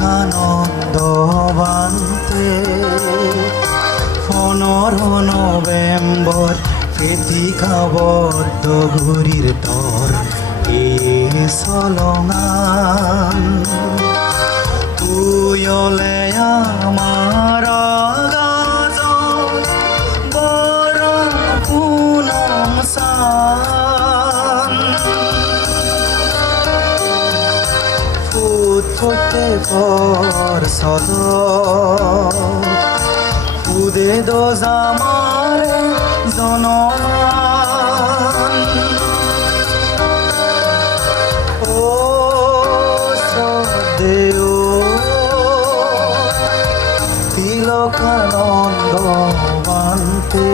তিলকানন্দ Bhante 15 November ফেতিকাবদ্ধ ঘুরির তর এ চলঙান তুই অলে আমার গাজ বড় পুনম সান ফুটতে পর সদ ফুদে দোজামার জনমান ও শ্রদ্ধেয় তিলকানন্দ বান্তে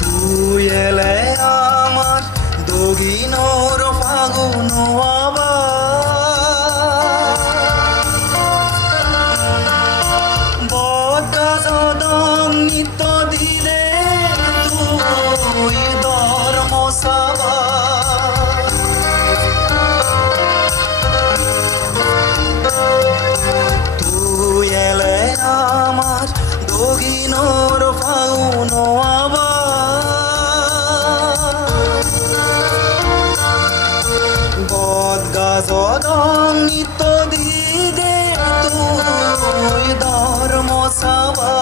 তুই এলে আমার দগিনোর ফাগুন বদং নিত্য দিলে তুই ধর্ম সাবা তুই এলে আমার দগিনোর ফাগুন বদগাজদং নিত্য দিদে তুই ধর্ম সাবা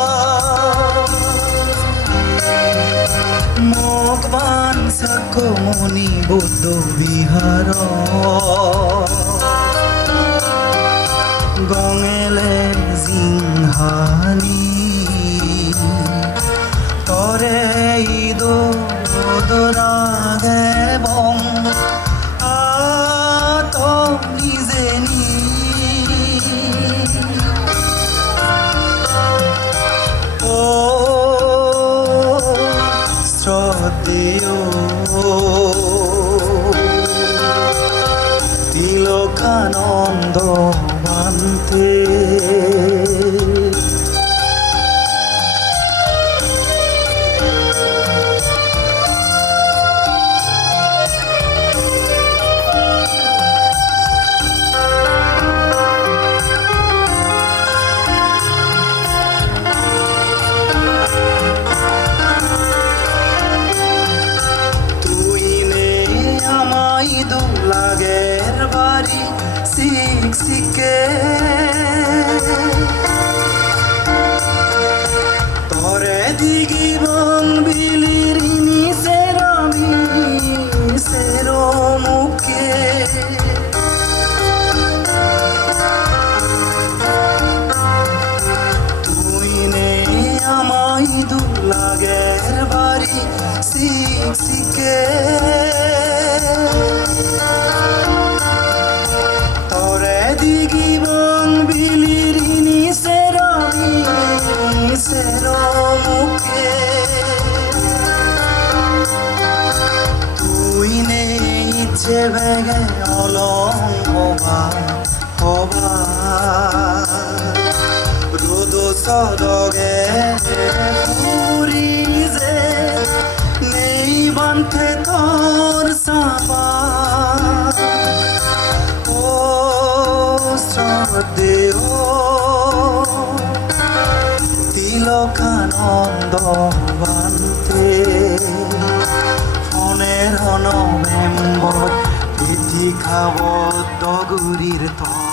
মুখবান সকমনি বুদ্ধ বিহার গঙেলে জিংহানি তরে ইদো দোরাগে বং শ্রদ্ধেয় তিলকানন্দ বান্তে লাগের বাড়ি শিখে তরে দিগি বং বিলির মিসের মুখে তুই নে আমায় দু লাগের বাড়ি শিখে তরে দিগি বং বিলির মিসের মুখে তুই নে ইচ্ছে ভেগে অলঙ্ঘবা হবা রোদ সদগে পুরি যে নেই বান্থে তোর সাবা শ্রদ্ধেয় তিলকানন্দ বান্তে 15 নভেম্বর ফেতিকাবদ্ধ ঘুরির তর